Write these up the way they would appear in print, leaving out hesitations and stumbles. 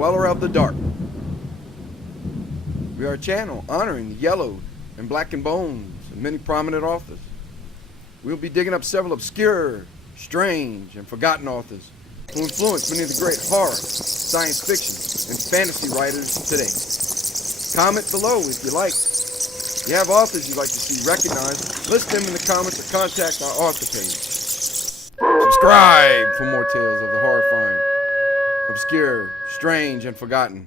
dweller of the dark. We are a channel honoring the yellowed and blackened bones of many prominent authors. We'll be digging up several obscure, strange, and forgotten authors who influenced many of the great horror, science fiction, and fantasy writers today. Comment below if you like. If you have authors you'd like to see recognized, list them in the comments or contact our author page. Subscribe for more tales of the horrifying, obscure, strange, and forgotten.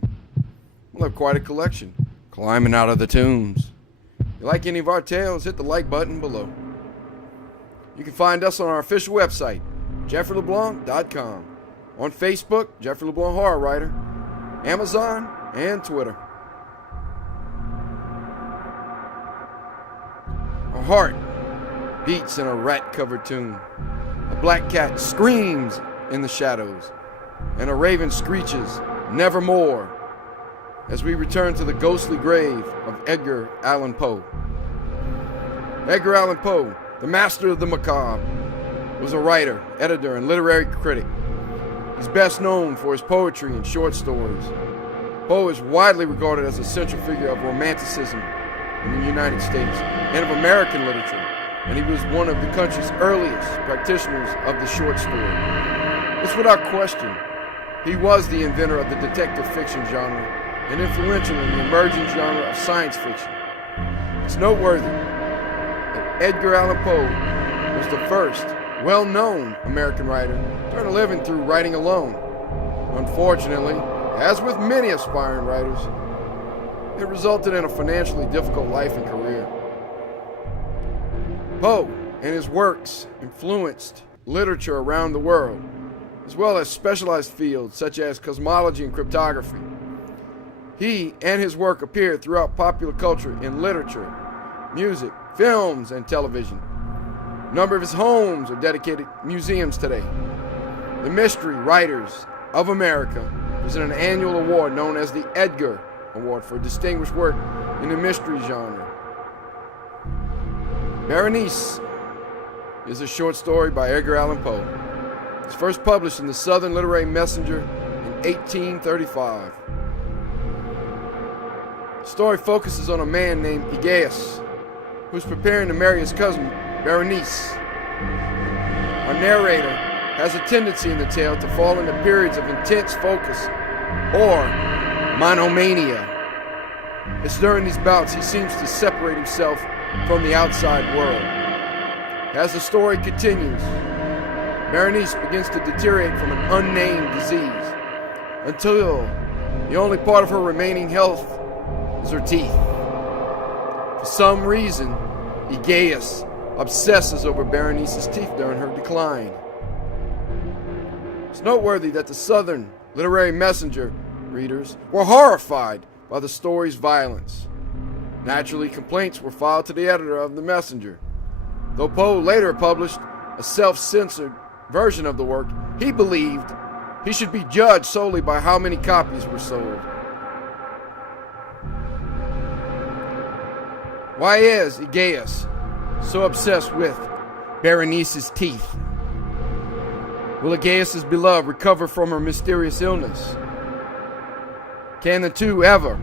We'll have quite a collection, climbing out of the tombs. If you like any of our tales, hit the like button below. You can find us on our official website, JeffreyLeBlanc.com, on Facebook, Jeffrey LeBlanc Horror Writer, Amazon, and Twitter. A heart beats in a rat-covered tomb. A black cat screams in the shadows, and a raven screeches, "Nevermore," as we return to the ghostly grave of Edgar Allan Poe. Edgar Allan Poe, the master of the macabre, was a writer, editor, and literary critic. He's best known for his poetry and short stories. Poe is widely regarded as a central figure of Romanticism in the United States and of American literature, and he was one of the country's earliest practitioners of the short story. It's without question, he was the inventor of the detective fiction genre and influential in the emerging genre of science fiction. It's noteworthy that Edgar Allan Poe was the first well-known American writer to earn a living through writing alone. Unfortunately, as with many aspiring writers, it resulted in a financially difficult life and career. Poe and his works influenced literature around the world, as well as specialized fields such as cosmology and cryptography. He and his work appeared throughout popular culture in literature, music, films, and television. A number of his homes are dedicated museums today. The Mystery Writers of America present an annual award known as the Edgar Award for distinguished work in the mystery genre. Berenice is a short story by Edgar Allan Poe. It was first published in the Southern Literary Messenger in 1835. The story focuses on a man named Aegeus, who's preparing to marry his cousin, Berenice. Our narrator has a tendency in the tale to fall into periods of intense focus, or monomania. It's during these bouts he seems to separate himself from the outside world. As the story continues, Berenice begins to deteriorate from an unnamed disease, until the only part of her remaining health is her teeth. For some reason, Aegeus obsesses over Berenice's teeth during her decline. It's noteworthy that the Southern Literary Messenger readers were horrified by the story's violence. Naturally, complaints were filed to the editor of the Messenger. Though Poe later published a self-censored version of the work, he believed he should be judged solely by how many copies were sold. Why is Aegeus so obsessed with Berenice's teeth? Will Aegeus' beloved recover from her mysterious illness? Can the two ever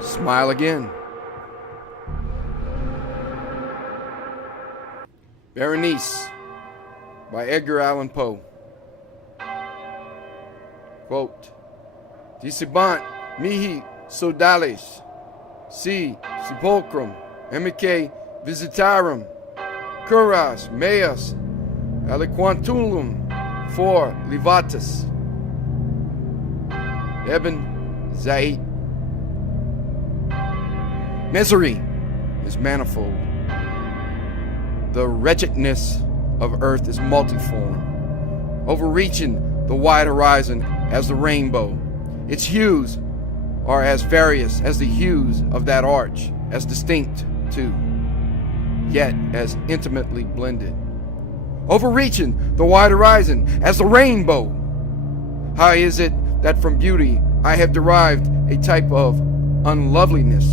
smile again? Berenice by Edgar Allan Poe. Quote, Dicebant mihi sodales, si sepulchrum amicae visitarum, curas meas aliquantulum for levatus. Ibn Zaid. Misery is manifold. The wretchedness of earth is multiform, overreaching the wide horizon as the rainbow. Its hues are as various as the hues of that arch, as distinct too, yet as intimately blended. Overreaching the wide horizon as the rainbow. How is it that from beauty I have derived a type of unloveliness?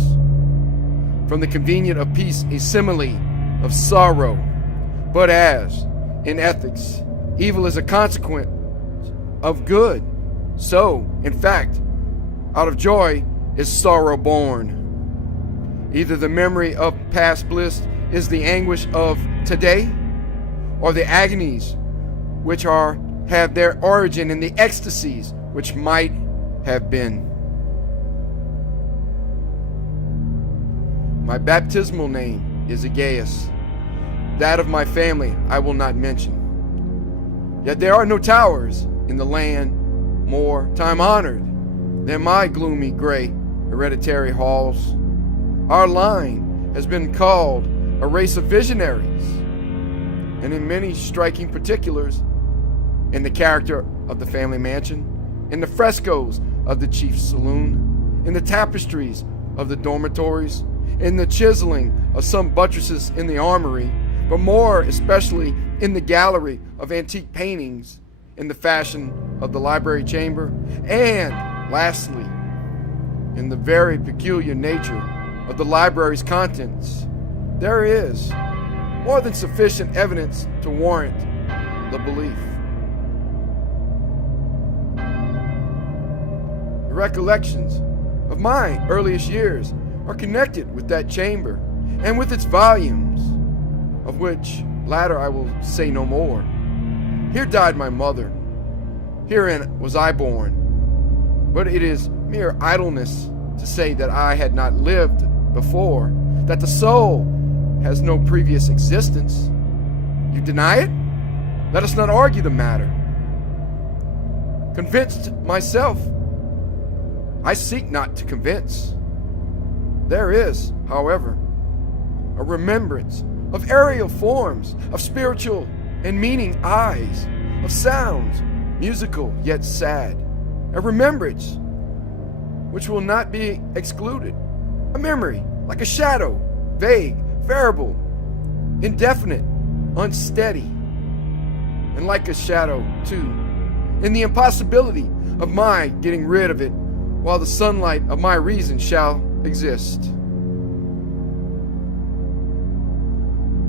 From the convenient of peace a simile of sorrow. But as, in ethics, evil is a consequence of good, So, in fact, out of joy is sorrow born. Either the memory of past bliss is the anguish of today, or the agonies which have their origin in the ecstasies which might have been. My baptismal name is Aegeus. That of my family I will not mention. Yet there are no towers in the land more time-honored than my gloomy gray hereditary halls. Our line has been called a race of visionaries, and in many striking particulars, in the character of the family mansion, in the frescoes of the chief's saloon, in the tapestries of the dormitories, in the chiseling of some buttresses in the armory, but more especially in the gallery of antique paintings, in the fashion of the library chamber, and, lastly, in the very peculiar nature of the library's contents, there is more than sufficient evidence to warrant the belief. The recollections of my earliest years are connected with that chamber and with its volumes, of which latter I will say no more. Here died my mother. Herein was I born. But it is mere idleness to say that I had not lived before, that the soul has no previous existence. You deny it? Let us not argue the matter. Convinced myself, I seek not to convince. There is, however, a remembrance of aerial forms, of spiritual and meaning eyes, of sounds, musical yet sad, a remembrance which will not be excluded, a memory like a shadow, vague, variable, indefinite, unsteady, and like a shadow, too, in the impossibility of my getting rid of it while the sunlight of my reason shall exist.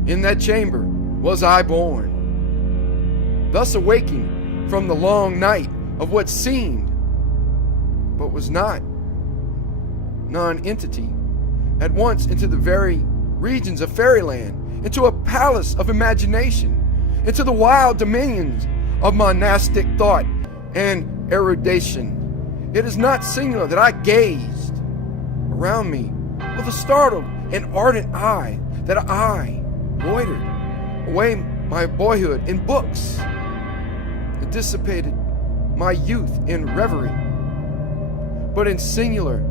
In that chamber was I born, thus awaking from the long night of what seemed, but was not, non-entity, at once into the very regions of fairyland, into a palace of imagination, into the wild dominions of monastic thought and erudition. It is not singular that I gazed around me with a startled and ardent eye, that I loitered away my boyhood in books, and dissipated my youth in reverie, but in singular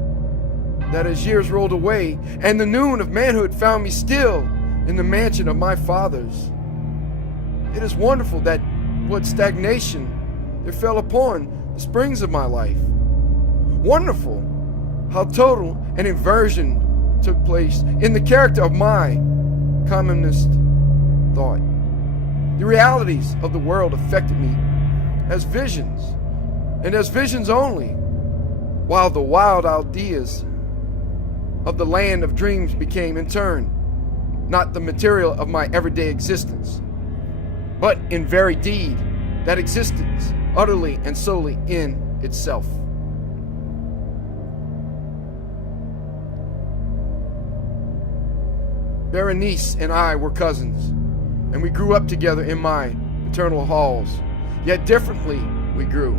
that as years rolled away and the noon of manhood found me still in the mansion of my fathers, it is wonderful that what stagnation there fell upon the springs of my life. Wonderful how total an inversion took place in the character of my commonest thought. The realities of the world affected me as visions, and as visions only, while the wild ideas of the land of dreams became in turn not the material of my everyday existence, but in very deed that existence utterly and solely in itself. Berenice and I were cousins, and we grew up together in my paternal halls, yet differently we grew.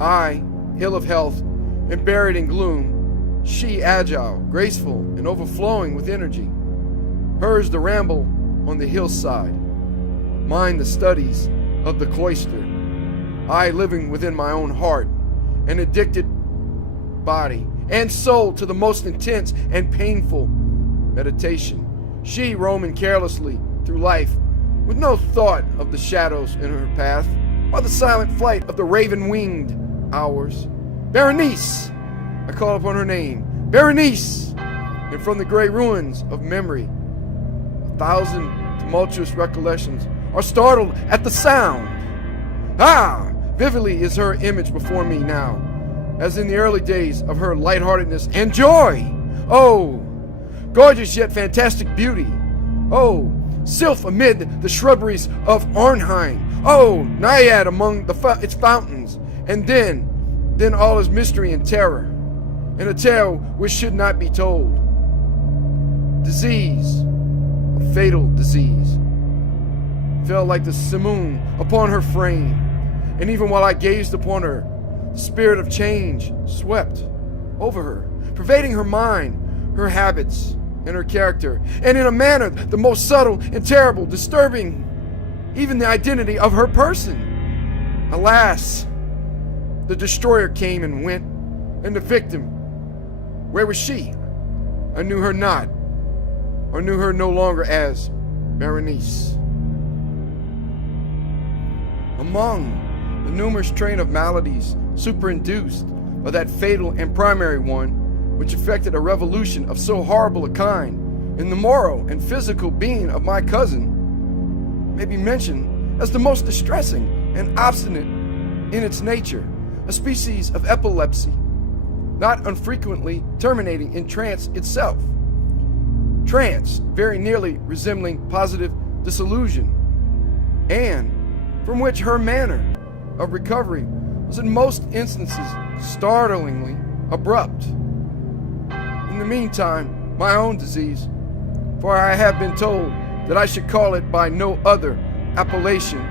I, ill of health and buried in gloom, she agile, graceful, and overflowing with energy. Hers the ramble on the hillside, mine the studies of the cloister. I living within my own heart, an addicted body and soul to the most intense and painful meditation. She roaming carelessly through life with no thought of the shadows in her path or the silent flight of the raven-winged hours. Berenice! I call upon her name. Berenice! And from the gray ruins of memory, 1,000 tumultuous recollections are startled at the sound. Ah! Vividly is her image before me now, as in the early days of her lightheartedness and joy. Oh! Gorgeous yet fantastic beauty. Oh! Sylph amid the shrubberies of Arnheim. Oh! Naiad among its fountains, And then all is mystery and terror, and a tale which should not be told. Disease, a fatal disease, fell like the simoon upon her frame, and even while I gazed upon her, the spirit of change swept over her, pervading her mind, her habits, and her character, and in a manner the most subtle and terrible, disturbing even the identity of her person. Alas, the destroyer came and went, and the victim, where was she? I knew her not, or knew her no longer as Berenice. Among the numerous train of maladies superinduced by that fatal and primary one, which effected a revolution of so horrible a kind in the moral and physical being of my cousin, may be mentioned as the most distressing and obstinate in its nature, a species of epilepsy, not unfrequently terminating in trance itself. Trance very nearly resembling positive disillusion, and from which her manner of recovery was in most instances startlingly abrupt. In the meantime, my own disease, for I have been told that I should call it by no other appellation,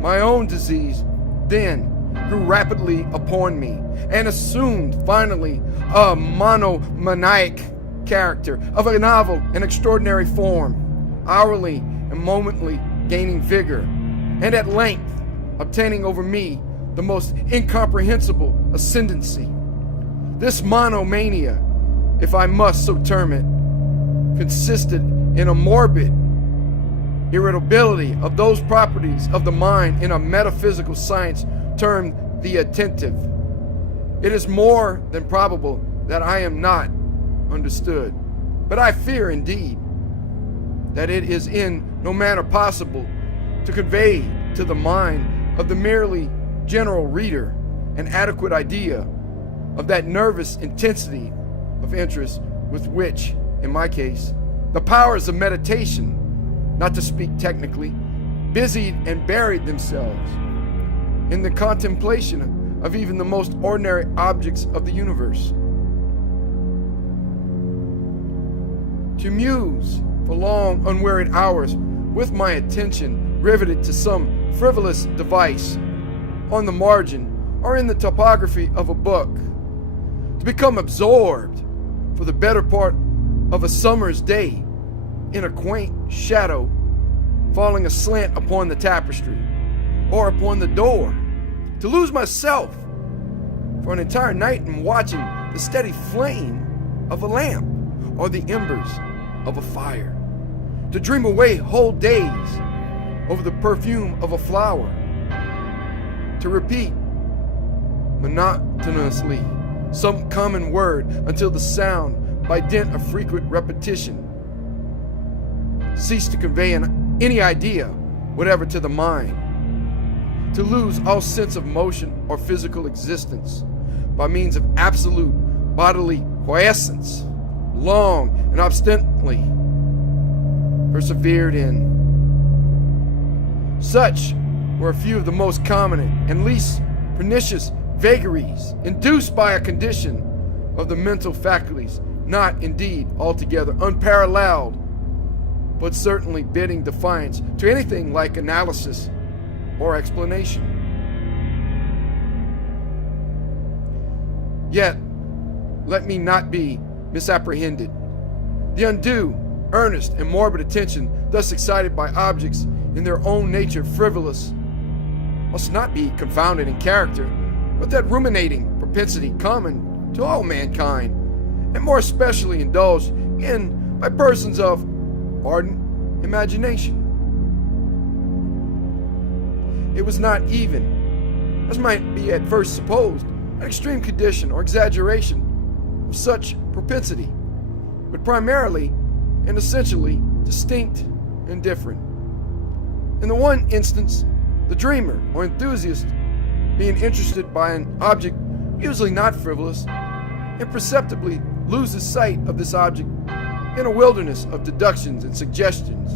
my own disease then grew rapidly upon me, and assumed finally a monomaniac character of a novel and extraordinary form, hourly and momently gaining vigor, and at length obtaining over me the most incomprehensible ascendancy. This monomania, if I must so term it, consisted in a morbid irritability of those properties of the mind in a metaphysical science termed the attentive. It is more than probable that I am not understood, but I fear indeed that it is in no manner possible to convey to the mind of the merely general reader an adequate idea of that nervous intensity of interest with which, in my case, the powers of meditation, not to speak technically, busied and buried themselves in the contemplation of even the most ordinary objects of the universe. To muse for long, unwearied hours with my attention riveted to some frivolous device on the margin or in the topography of a book, to become absorbed for the better part of a summer's day in a quaint shadow falling aslant upon the tapestry or upon the door, to lose myself for an entire night in watching the steady flame of a lamp or the embers of a fire, to dream away whole days over the perfume of a flower, to repeat monotonously some common word until the sound, by dint of frequent repetition, ceased to convey any idea whatever to the mind, to lose all sense of motion or physical existence by means of absolute bodily quiescence, long and obstinately persevered in. Such were a few of the most common and least pernicious vagaries induced by a condition of the mental faculties not indeed altogether unparalleled, but certainly bidding defiance to anything like analysis or explanation. Yet, let me not be misapprehended. The undue, earnest, and morbid attention thus excited by objects in their own nature frivolous must not be confounded in character with that ruminating propensity common to all mankind, and more especially indulged in by persons of ardent imagination. It was not even, as might be at first supposed, an extreme condition or exaggeration of such propensity, but primarily and essentially distinct and different. In the one instance, the dreamer or enthusiast, being interested by an object usually not frivolous, imperceptibly loses sight of this object in a wilderness of deductions and suggestions,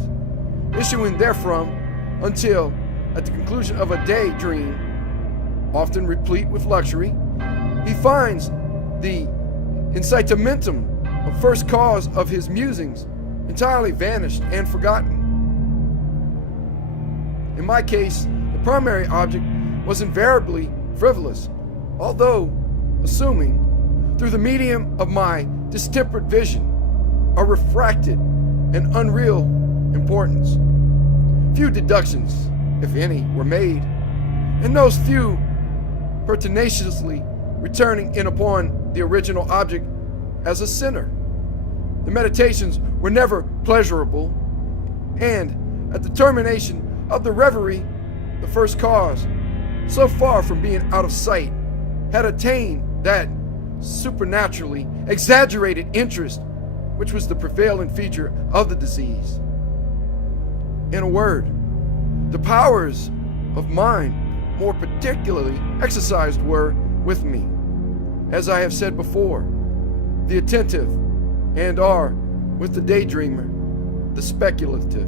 issuing therefrom until, at the conclusion of a day dream, often replete with luxury, he finds the incitamentum of first cause of his musings entirely vanished and forgotten. In my case, the primary object was invariably frivolous, although assuming, through the medium of my distempered vision, a refracted and unreal importance. Few deductions, if any, were made, and those few pertinaciously returning in upon the original object as a sinner. The meditations were never pleasurable, and at the termination of the reverie, the first cause, so far from being out of sight, had attained that supernaturally exaggerated interest which was the prevailing feature of the disease. In a word, the powers of mind more particularly exercised were, with me, as I have said before, the attentive, and are, with the daydreamer, the speculative.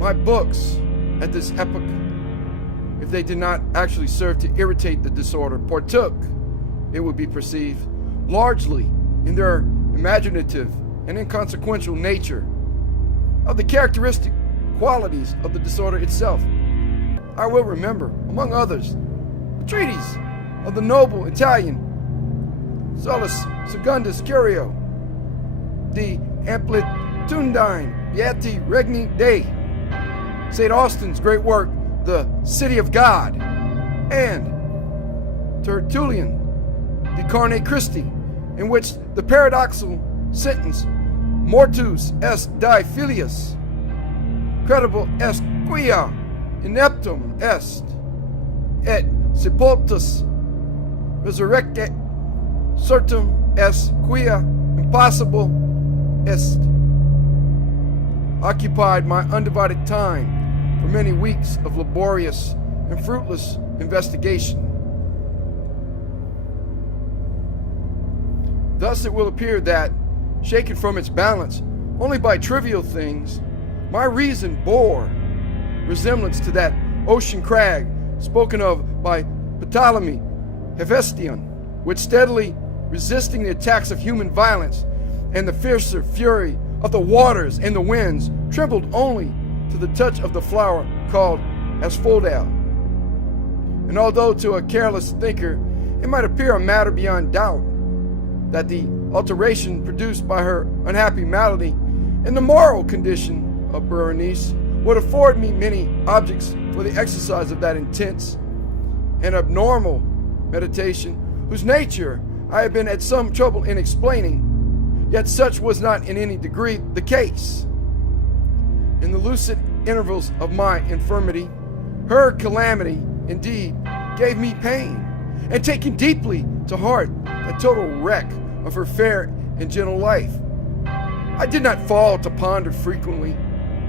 My books at this epoch, if they did not actually serve to irritate the disorder, partook, it would be perceived, largely in their imaginative and inconsequential nature of the characteristic qualities of the disorder itself. I will remember, among others, the treatise of the noble Italian Solus Secundus Curio, the Amplitudine Beati Regni Dei, St. Austin's great work, The City of God, and Tertullian, De Carne Christi, in which the paradoxical sentence, mortus est die filius, credible est quia ineptum est, et sepultus resurrecte certum est quia impossible est, occupied my undivided time for many weeks of laborious and fruitless investigation. Thus it will appear that, shaken from its balance only by trivial things, my reason bore resemblance to that ocean crag spoken of by Ptolemy Hephaestion, which, steadily resisting the attacks of human violence and the fiercer fury of the waters and the winds, trembled only to the touch of the flower called asphodel. And although to a careless thinker it might appear a matter beyond doubt that the alteration produced by her unhappy malady in the moral condition of Berenice would afford me many objects for the exercise of that intense and abnormal meditation, whose nature I have been at some trouble in explaining, yet such was not in any degree the case. In the lucid intervals of my infirmity, her calamity indeed gave me pain, and taking deeply to heart the total wreck of her fair and gentle life, I did not fall to ponder frequently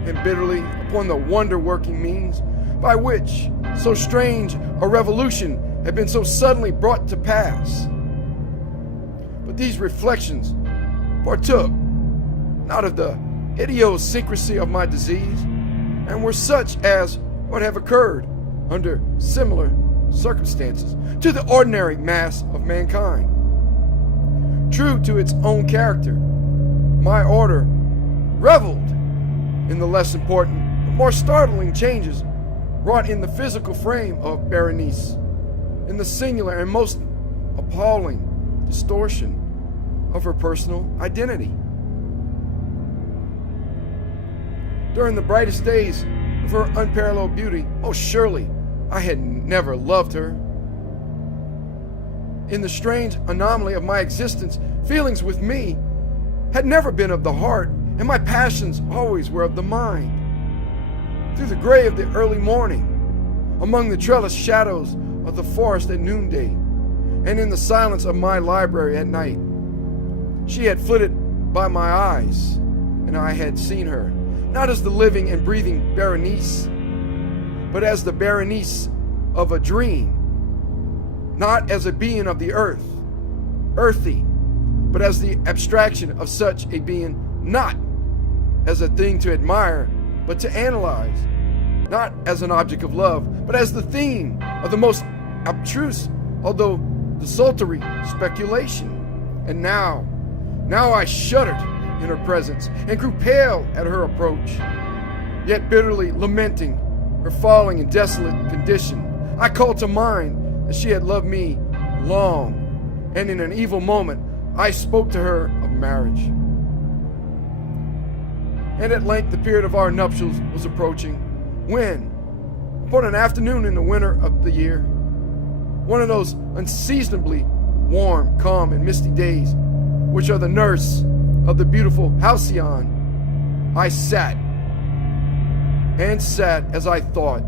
and bitterly upon the wonder-working means by which so strange a revolution had been so suddenly brought to pass. But these reflections partook not of the idiosyncrasy of my disease, and were such as would have occurred under similar circumstances to the ordinary mass of mankind. True to its own character, my order reveled in the less important but more startling changes wrought in the physical frame of Berenice, in the singular and most appalling distortion of her personal identity. During the brightest days of her unparalleled beauty, most surely I had never loved her. In the strange anomaly of my existence, feelings with me had never been of the heart, and my passions always were of the mind. Through the gray of the early morning, among the trellised shadows of the forest at noonday, and in the silence of my library at night, she had flitted by my eyes, and I had seen her, not as the living and breathing Berenice, but as the Berenice of a dream, not as a being of the earth, earthy, but as the abstraction of such a being, not as a thing to admire, but to analyze, not as an object of love, but as the theme of the most abstruse, although desultory speculation. And now I shuddered in her presence and grew pale at her approach. Yet bitterly lamenting her falling and desolate condition, I called to mind that she had loved me long, and in an evil moment I spoke to her of marriage. And at length the period of our nuptials was approaching, when, upon an afternoon in the winter of the year, one of those unseasonably warm, calm, and misty days, which are the nurse of the beautiful halcyon, I sat as I thought,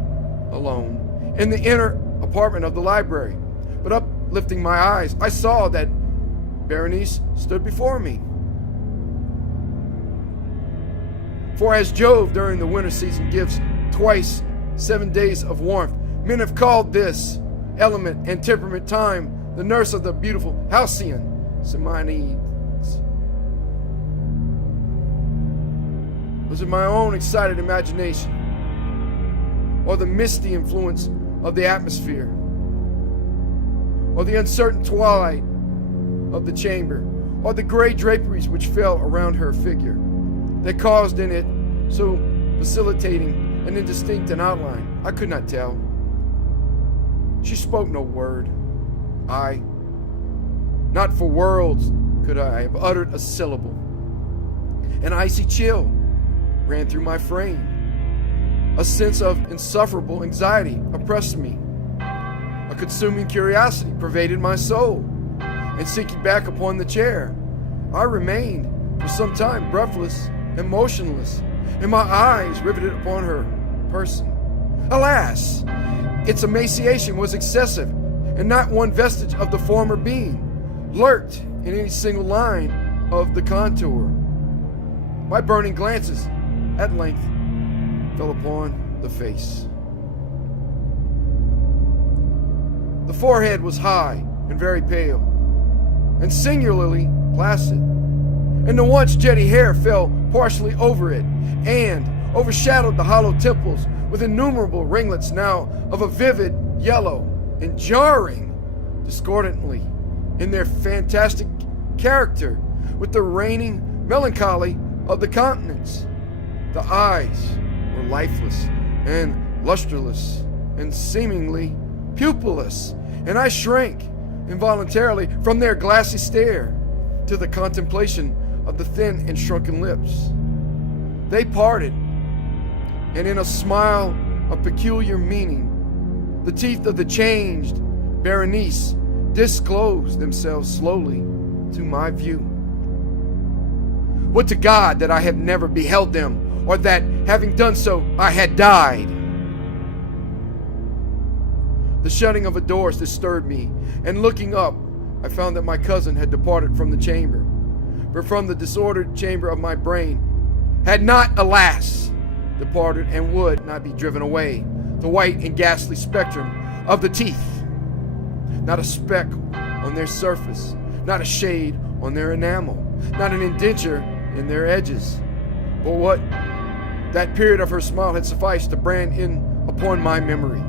alone, in the inner apartment of the library. But uplifting my eyes, I saw that Berenice stood before me. For as Jove during the winter season gives twice 7 days of warmth, men have called this element and temperament time the nurse of the beautiful halcyon, Simonides. Was it my own excited imagination, or the misty influence of the atmosphere, or the uncertain twilight of the chamber, or the gray draperies which fell around her figure, that caused in it so vacillating and indistinct an outline? I could not tell. She spoke no word. Not for worlds could I have uttered a syllable. An icy chill ran through my frame. A sense of insufferable anxiety oppressed me. A consuming curiosity pervaded my soul. And sinking back upon the chair, I remained for some time breathless and motionless, and my eyes riveted upon her person. Alas, its emaciation was excessive, and not one vestige of the former being lurked in any single line of the contour. My burning glances at length fell upon the face. The forehead was high and very pale, and singularly placid, and the once jetty hair fell partially over it, and overshadowed the hollow temples with innumerable ringlets now of a vivid yellow, and jarring discordantly in their fantastic character with the reigning melancholy of the countenance. The eyes were lifeless and lustreless and seemingly pupilless, and I shrank involuntarily from their glassy stare to the contemplation of the thin and shrunken lips. They parted, and in a smile of peculiar meaning, the teeth of the changed Berenice disclosed themselves slowly to my view. Would to God that I had never beheld them, or that, having done so, I had died. The shutting of a door disturbed me, and looking up, I found that my cousin had departed from the chamber, but from the disordered chamber of my brain had not, alas, departed and would not be driven away the white and ghastly spectrum of the teeth. Not a speck on their surface, not a shade on their enamel, not an indenture in their edges. But what that period of her smile had sufficed to brand in upon my memory.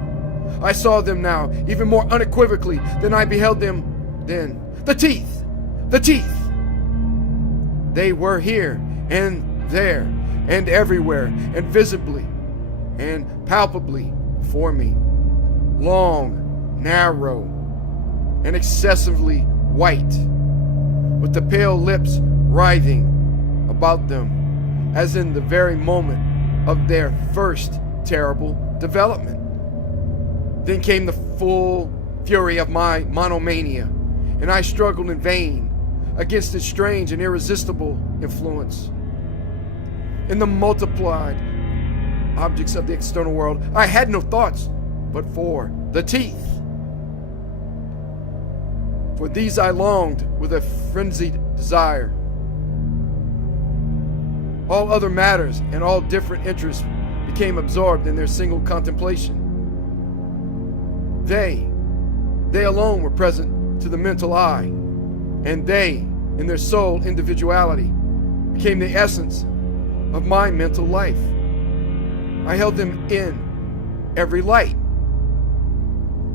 I saw them now even more unequivocally than I beheld them then. The teeth! The teeth! They were here and there and everywhere and visibly and palpably before me. Long, narrow, and excessively white, with the pale lips writhing about them as in the very moment of their first terrible development. Then came the full fury of my monomania, and I struggled in vain against its strange and irresistible influence. In the multiplied objects of the external world, I had no thoughts but for the teeth. For these I longed with a frenzied desire. All other matters and all different interests became absorbed in their single contemplation. They alone were present to the mental eye, and they, in their sole individuality, became the essence of my mental life. I held them in every light.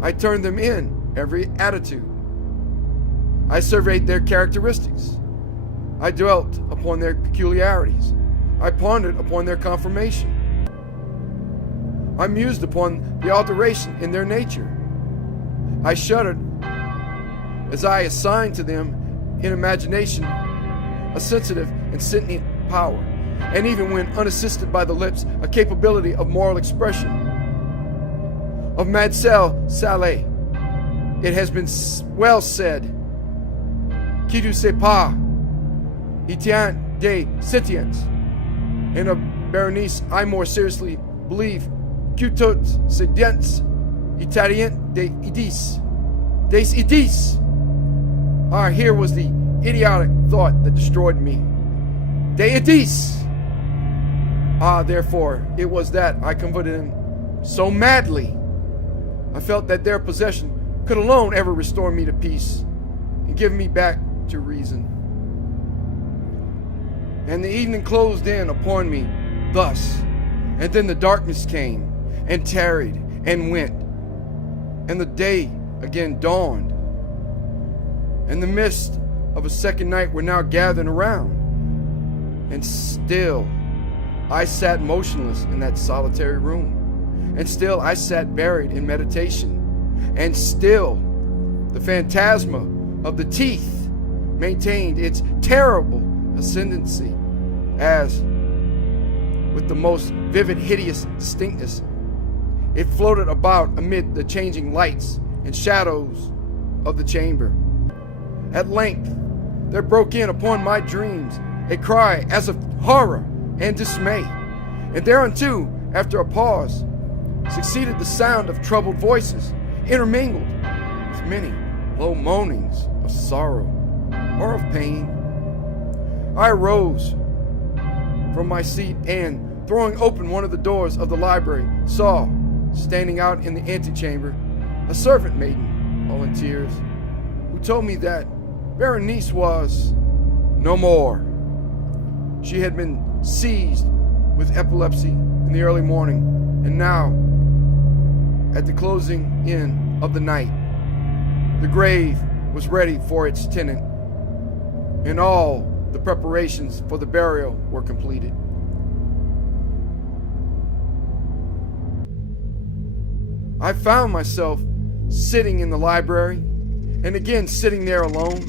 I turned them in every attitude. I surveyed their characteristics. I dwelt upon their peculiarities. I pondered upon their conformation. I mused upon the alteration in their nature. I shuddered as I assigned to them in imagination a sensitive and sentient power, and even when unassisted by the lips, a capability of moral expression. Of Mademoiselle Saleh, it has been well said, "Qui ne sait pas, il tient des sentients." And of Berenice, I more seriously believe, "Que toutes ces dents, Italien des idées." Des idées. Ah, here was the idiotic thought that destroyed me. Des idées. Ah, therefore, it was that I converted them so madly. I felt that their possession could alone ever restore me to peace and give me back to reason. And the evening closed in upon me thus, and then the darkness came and tarried and went, and the day again dawned, and the mist of a second night were now gathering around, and still I sat motionless in that solitary room, and still I sat buried in meditation, and still the phantasma of the teeth maintained its terrible ascendancy, as with the most vivid, hideous distinctness it floated about amid the changing lights and shadows of the chamber. At length there broke in upon my dreams a cry as of horror and dismay, and thereunto, after a pause, succeeded the sound of troubled voices, intermingled with many low moanings of sorrow or of pain. I arose from my seat and, throwing open one of the doors of the library, saw, standing out in the antechamber, a servant maiden, all in tears, who told me that Berenice was no more. She had been seized with epilepsy in the early morning, and now, at the closing in of the night, the grave was ready for its tenant, and all the preparations for the burial were completed. I found myself sitting in the library, and again sitting there alone.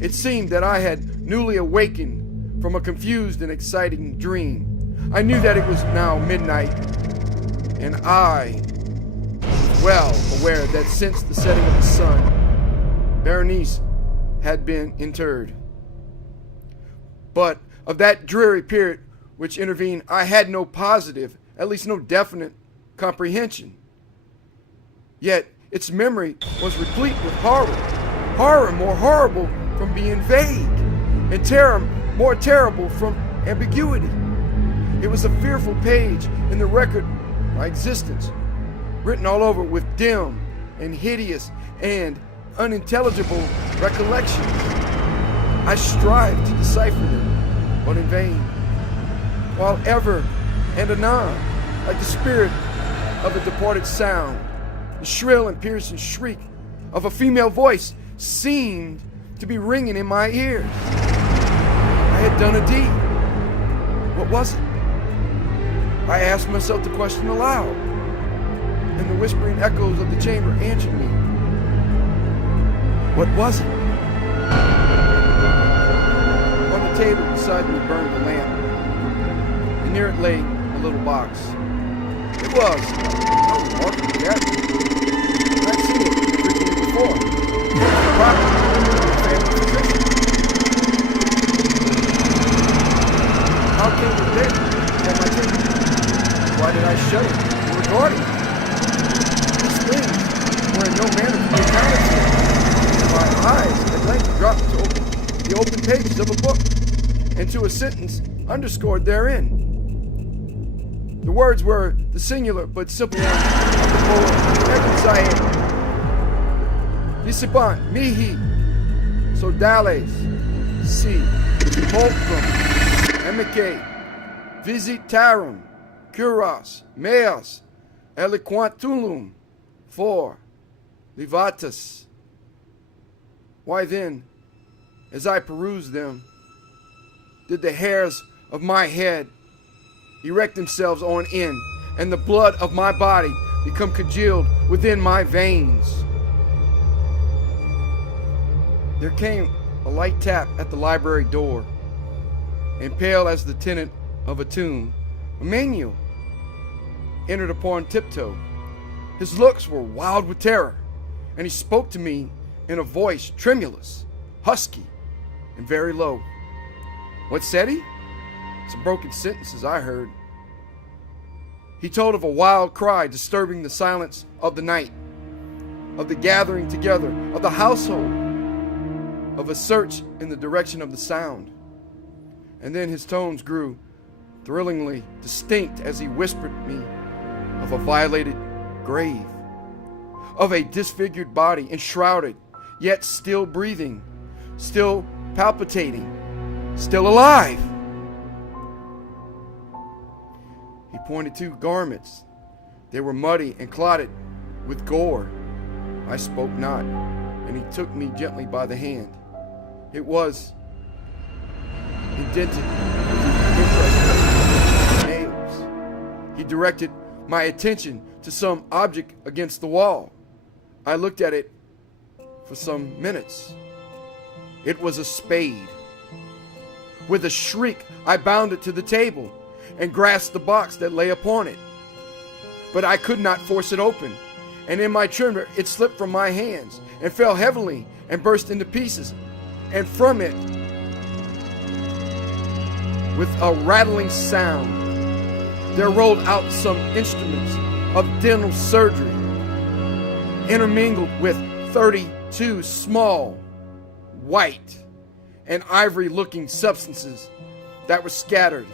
It seemed that I had newly awakened from a confused and exciting dream. I knew that it was now midnight, and I was well aware that since the setting of the sun, Berenice had been interred. But of that dreary period which intervened, I had no positive, at least no definite, comprehension. Yet its memory was replete with horror more horrible from being vague, and terror more terrible from ambiguity. It was a fearful page in the record of my existence, written all over with dim and hideous and unintelligible recollections. I strived to decipher them, but in vain, while ever and anon, like the spirit of a departed sound, the shrill and piercing shriek of a female voice seemed to be ringing in my ears. I had done a deed. What was it? I asked myself the question aloud, and the whispering echoes of the chamber answered me. What was it? On the table beside me burned a lamp, and near it lay a little box. It was no remarkable gadget. I'd seen it frequently before. Property of the family physician. How came it there on my table? Why did I shudder regarding it? These things were in no manner to be accounted for. My eyes at length dropped to the open pages of a book, and to a sentence underscored therein. The words were the singular but simple ones of the poet Edgar. Dissipant mihi sodales si pulcrum amicae visitarum curas meas Eliquantulum, 4. Levatus. Why then, as I perused them, did the hairs of my head erect themselves on end, and the blood of my body become congealed within my veins. There came a light tap at the library door, and pale as the tenant of a tomb, Emmanuel entered upon tiptoe. His looks were wild with terror, and he spoke to me in a voice tremulous, husky, and very low. What said he? Some broken sentences I heard. He told of a wild cry disturbing the silence of the night, of the gathering together of the household, of a search in the direction of the sound. And then his tones grew thrillingly distinct as he whispered me of a violated grave, of a disfigured body enshrouded, yet still breathing, still palpitating, still alive. He pointed to garments. They were muddy and clotted with gore. I spoke not, and he took me gently by the hand. It was indented with the impress of nails. He directed my attention to some object against the wall. I looked at it for some minutes. It was a spade. With a shriek, I bounded to the table and grasped the box that lay upon it. But I could not force it open, and in my tremor it slipped from my hands and fell heavily and burst into pieces. And from it, with a rattling sound, there rolled out some instruments of dental surgery, intermingled with 32 small, white, and ivory-looking substances that were scattered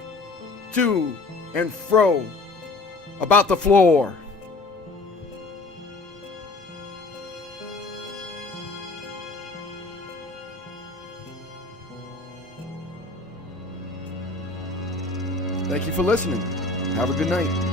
to and fro about the floor. Thank you for listening. Have a good night.